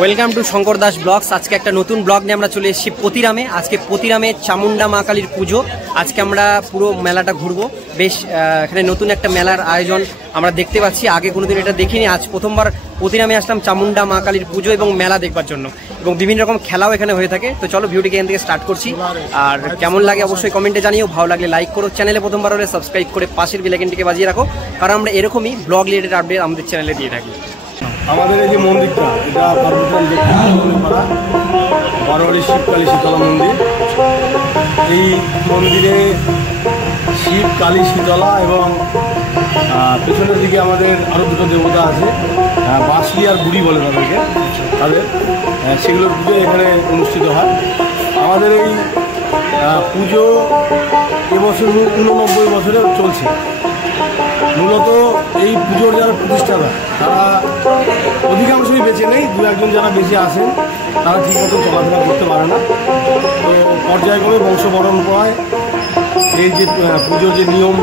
Welcome to Shankar Das blogs. আজকে একটা নতুন ব্লগ নিয়ে আমরা চলে এসেছি পতিরামে। আজকে পতিরামে চামুন্ডা মা কালীর পুজো। আজকে আমরা পুরো মেলাটা ঘুরবো। বেশ এখানে নতুন একটা মেলার আয়োজন আমরা দেখতে পাচ্ছি, আগে কোনোদিন এটা দেখিনি। আজ প্রথমবার পতিরামে আসলাম চামুন্ডা মা কালীর পুজো এবং মেলা দেখবার জন্য, এবং বিভিন্ন রকম খেলাও এখানে হয়ে থাকে। তো চলো ভিডিওটিকে এখান থেকে স্টার্ট করছি। আর কেমন লাগে অবশ্যই কমেন্টে জানিও, ভালো লাগলে লাইক করো, চ্যানেলে প্রথমবার হলে সাবস্ক্রাইব করে পাশের বেল আইকনটিকে বাজিয়ে রাখো, কারণ আমরা এরকমই ব্লগ রিলেটেড আপডেট আমাদের চ্যানেলে দিয়ে থাকি। আমাদের এই যে মন্দিরটা, এটা পার্বতী দক্ষিণপাড়া বারোয়ারি শিবকালী শীতলা মন্দির। এই মন্দিরে শিব, কালী, শীতলা এবং পেছনের দিকে আমাদের আরও দুটো দেবতা আছে, বাঁশলি আর বুড়ি বলে তাদের সেগুলোর পুজো এখানে অনুষ্ঠিত হয়। আমাদের এই পুজো এবছর 89 বছরে চলছে। মূলত এই পুজোর যারা প্রতিষ্ঠাতা তারা অধিকাংশই বেঁচে নেই, দু একজন যারা বেঁচে আসেন তারা ঠিক মতো চলাফেরা করতে পারে না। তো পর্যায়ক্রমে বংশবরণ করায় এই যে পুজোর যে নিয়ম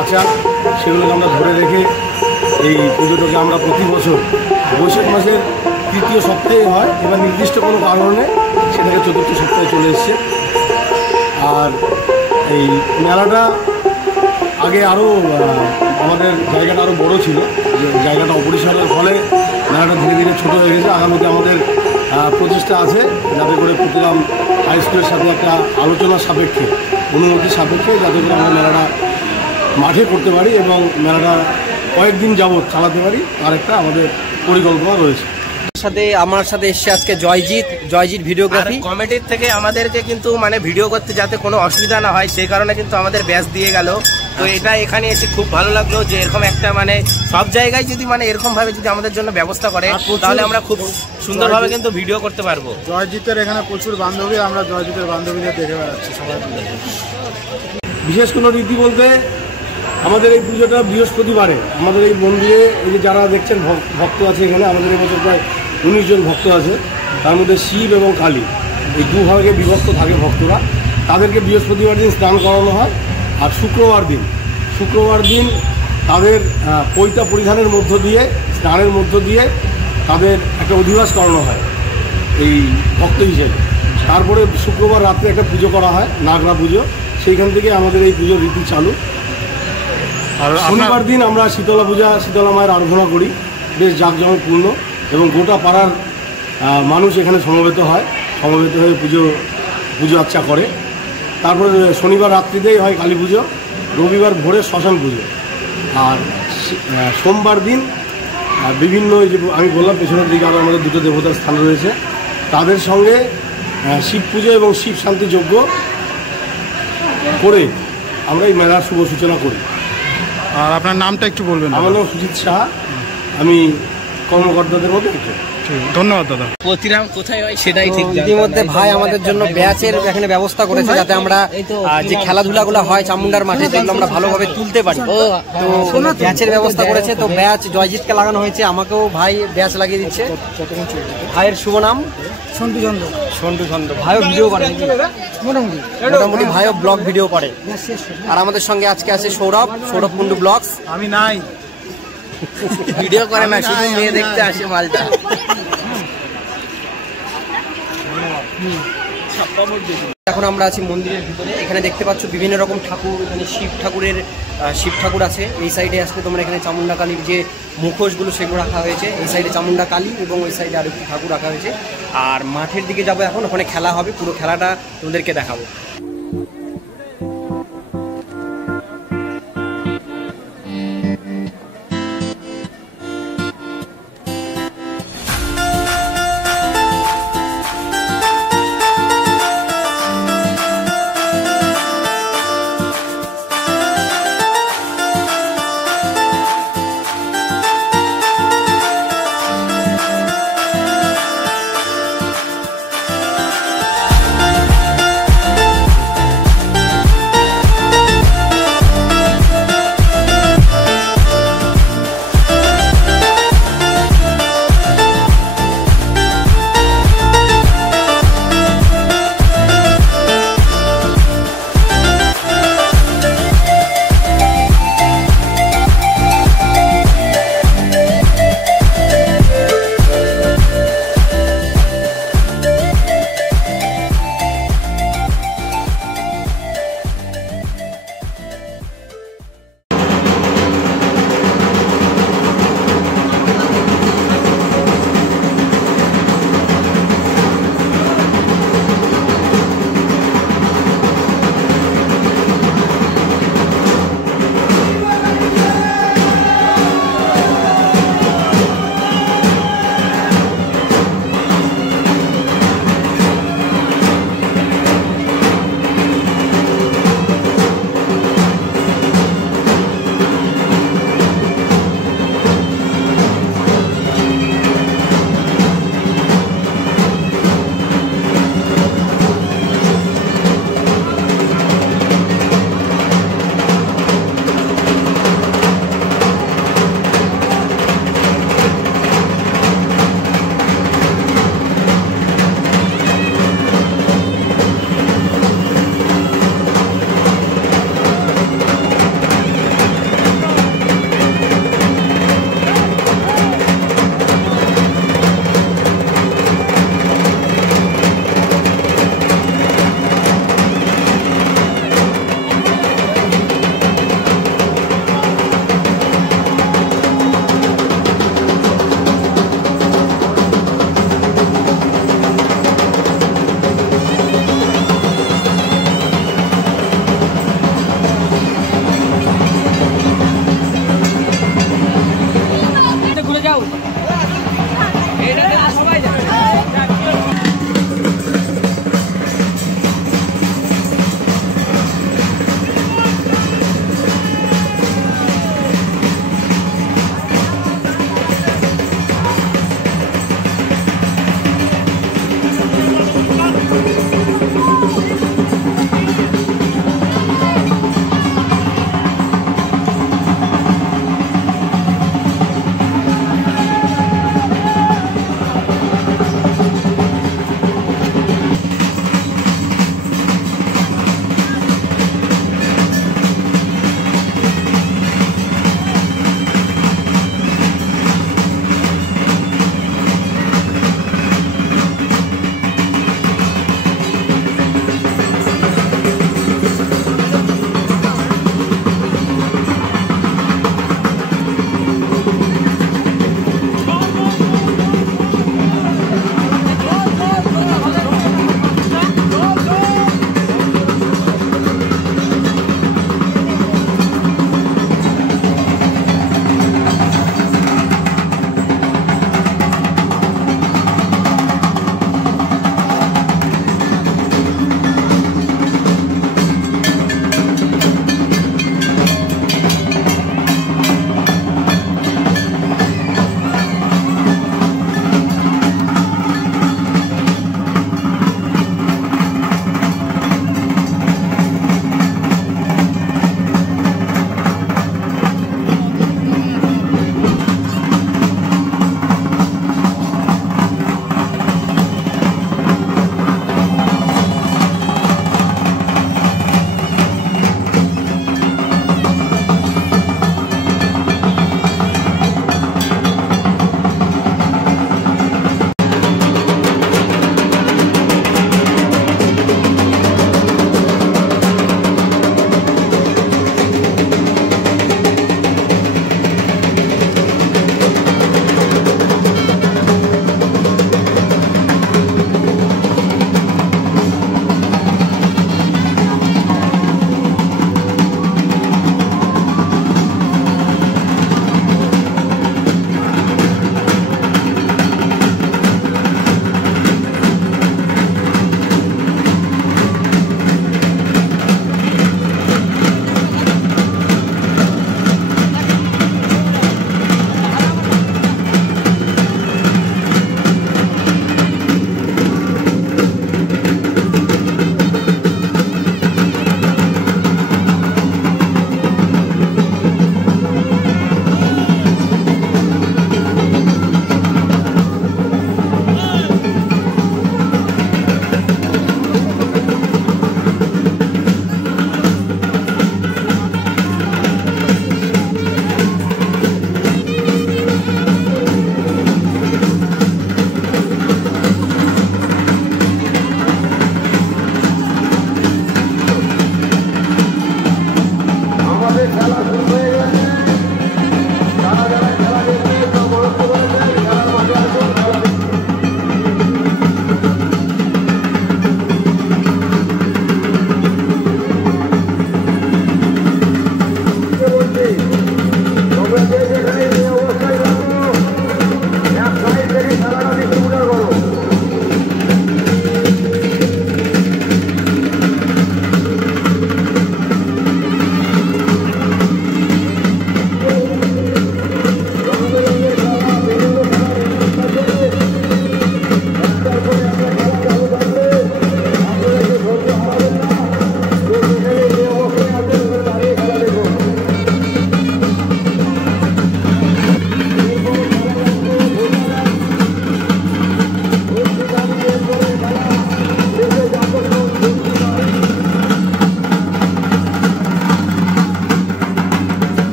আচার সেগুলোকে আমরা ধরে রেখে এই পুজোটাকে আমরা প্রতি বছর বৈশাখ মাসের 3য় সপ্তাহে হয়। এবার নির্দিষ্ট কোনো কারণে সেটাকে 4র্থ সপ্তাহে চলে এসছে। আর এই মেলাটা আগে আরও আমাদের জায়গাটা আরও বড় ছিল, যে জায়গাটা অপরিসরের ফলে মেলাটা ধীরে ধীরে ছোটো হয়ে গেছে। আগামীতে আমাদের প্রচেষ্টা আছে যাতে করে পতিরাম হাই স্কুলের সাথে একটা আলোচনার সাপেক্ষে, অনুমতি সাপেক্ষে যাতে করে আমরা মেলাটা মাঠে করতে পারি এবং মেলাটা কয়েকদিন যাবৎ চালাতে পারি, তার একটা আমাদের পরিকল্পনা রয়েছে। আমার সাথে এসছে আজকে জয়জিৎ ভিডিওগ্রাফি কমিটির থেকে আমাদেরকে কিন্তু মানে ভিডিও করতে যাতে কোনো অসুবিধা না হয় সেই কারণে কিন্তু আমাদের ব্যাচ দিয়ে গেল। তো এটা এখানে এসে খুব ভালো লাগলো যে এরকম একটা মানে সব জায়গায় যদি মানে এরকম ভাবে যদি আমাদের জন্য ব্যবস্থা করে তাহলে আমরা খুব সুন্দরভাবে কিন্তু ভিডিও করতে পারবো। জয়জিতের এখানে প্রচুর বান্ধবী, আমরা জয়জিতের বান্ধবীদের দেখে বেড়াচ্ছি সবাই। বিশেষ কোনো রীতি বলতে আমাদের এই পুজোটা বৃহস্পতিবারে আমাদের এই মন্দিরে এই যে যারা দেখছেন ভক্ত আছে এখানে, আমাদের এই বছর প্রায় 19 জন ভক্ত আছে। তার মধ্যে শিব এবং কালী এই দুভাগে বিভক্ত থাকে ভক্তরা। তাদেরকে বৃহস্পতিবার দিন স্নান করানো হয়, আর শুক্রবার দিন তাদের পৈতা পরিধানের মধ্য দিয়ে, স্নানের মধ্য দিয়ে তাদের একটা অধিবাস করানো হয় এই ভক্ত হিসেবে। তারপরে শুক্রবার রাত্রে একটা পুজো করা হয়, নাগরা পুজো। সেইখান থেকে আমাদের এই পুজোর রীতি চালু। আর শনিবার দিন আমরা শীতলা মায়ের আরাধনা করি, বেশ জাঁকজমকপূর্ণ, এবং গোটা পাড়ার মানুষ এখানে সমবেত হয়ে পুজো আর্চা করে। তারপরে শনিবার রাত্রিতেই হয় কালী পুজো, রবিবার ভোরে শ্মশান পুজো, আর সোমবার দিন বিভিন্ন যে আমি বললাম পেছনের দিকে আরও আমাদের দুটো দেবতার স্থান রয়েছে, তাদের সঙ্গে শিব পুজো এবং শিব শান্তি যজ্ঞ করে আমরা এই মেলার শুভ সূচনা করি। আর আপনার নামটা একটু বলবেন? আমার নাম সুজিত সাহা, আমি কর্মকর্তাদের মধ্যে। ধন্যবাদ দাদা। পতিরাম কোথায় হয় সেটাই ঠিক। ইতিমধ্যে ভাই আমাদের জন্য ব্যাচের এখানে ব্যবস্থা করেছে, যাতে আমরা যে খেলাধুলাগুলো হয় চামুন্ডার মাঠে সেগুলো আমরা ভালোভাবে তুলতে পারি। তো ব্যাচের ব্যবস্থা করেছে, তো ব্যাচ জয়জিৎকে লাগানো হয়েছে, আমাকেও ভাই ব্যাচ লাগিয়ে দিচ্ছে। ভাইয়ের শুভ নাম সন্টু চন্দ্র। ভাইও ভিডিও করে মোটামুটি ভাইও ব্লগ ভিডিও করে। আর আমাদের সঙ্গে আজকে আছে সৌরভ কুন্ডু ব্লগস। আমি নাই, ভিডিও করে না, শুধু মেয়ে দেখতে আসে মালটা। এখন আমরা আছি মন্দিরের ভিতরে। এখানে দেখতে পাচ্ছ বিভিন্ন রকম ঠাকুর, এখানে শিব ঠাকুর আছে। এই সাইডে আসলে তোমরা এখানে চামুন্ডা কালীর যে মুখোশগুলো সেগুলো রাখা হয়েছে। এই সাইডে চামুন্ডা কালী এবং ওই সাইডে আরেকটি ঠাকুর রাখা হয়েছে। আর মাঠের দিকে যাবো এখন, ওখানে খেলা হবে, পুরো খেলাটা তোমাদেরকে দেখাবো।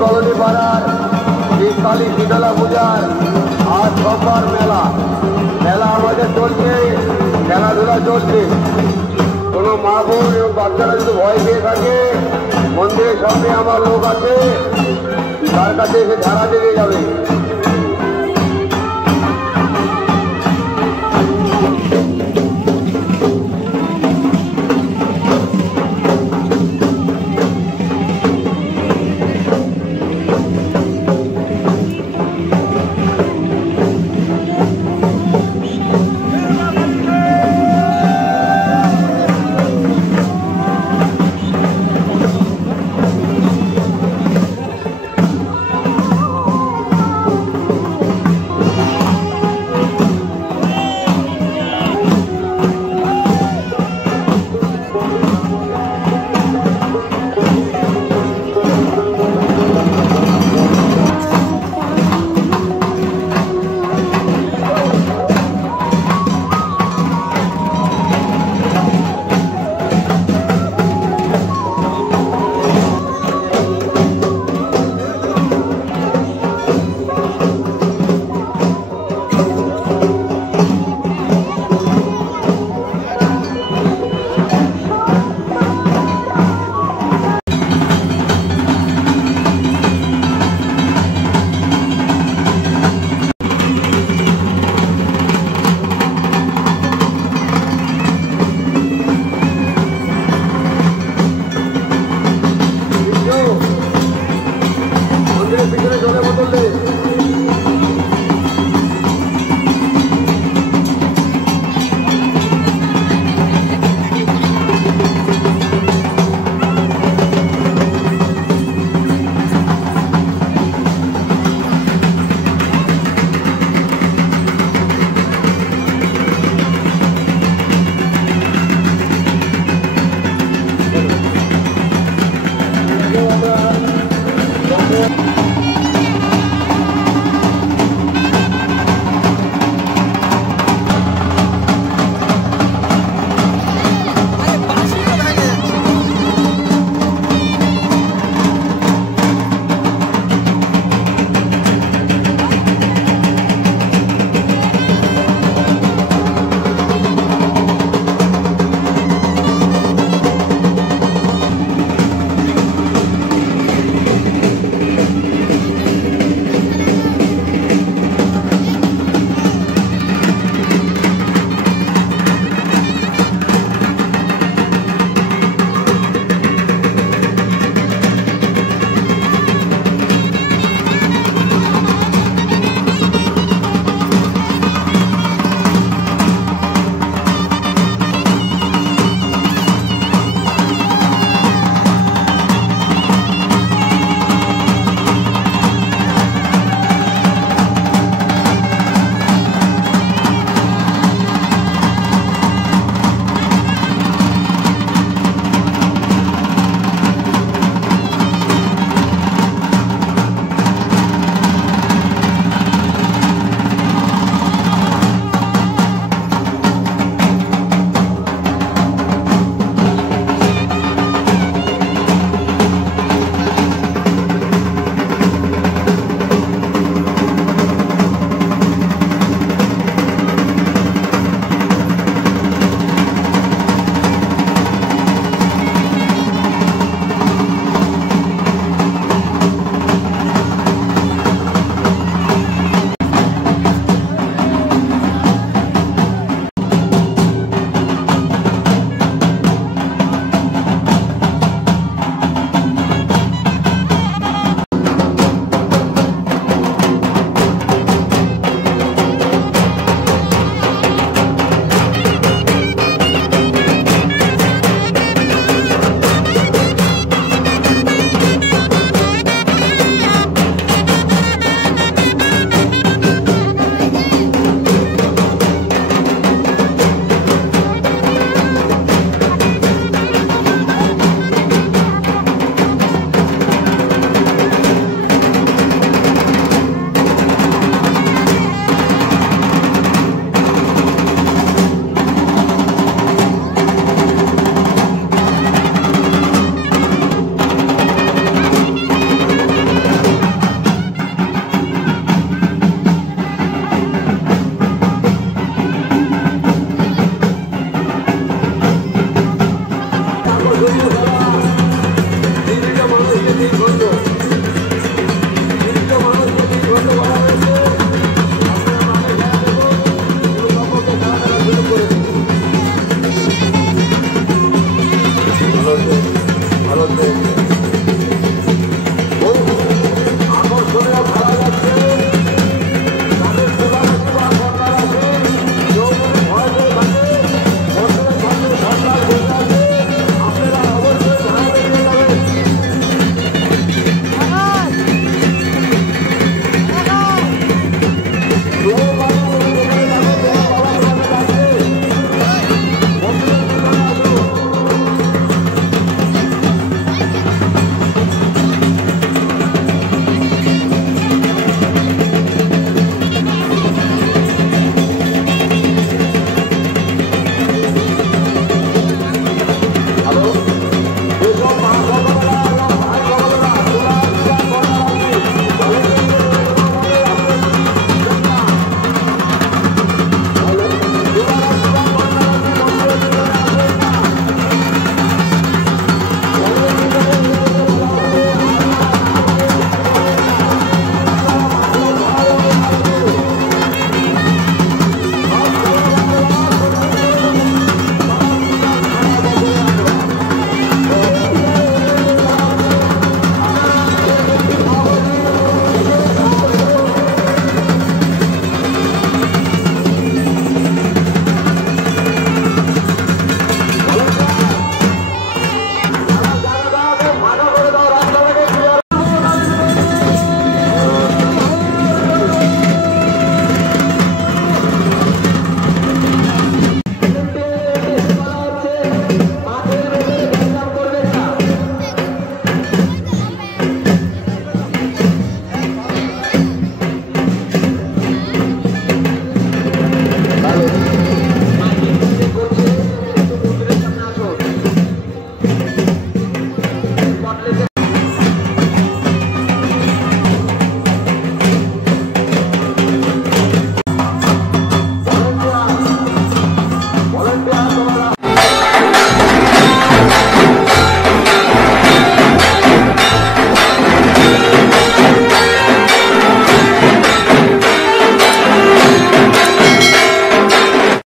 কলোনি পাড়ার শীতকালী শীতলা পূজার আজ সোমবার মেলা আমাদের চলছে, খেলাধুলা চলছে। কোনো মা বোন এবং বাচ্চারা যদি ভয় পেয়ে থাকে, মন্দিরের সামনে আমার লোক আছে, তার কাছে এসে ধারা দিয়ে যাবে।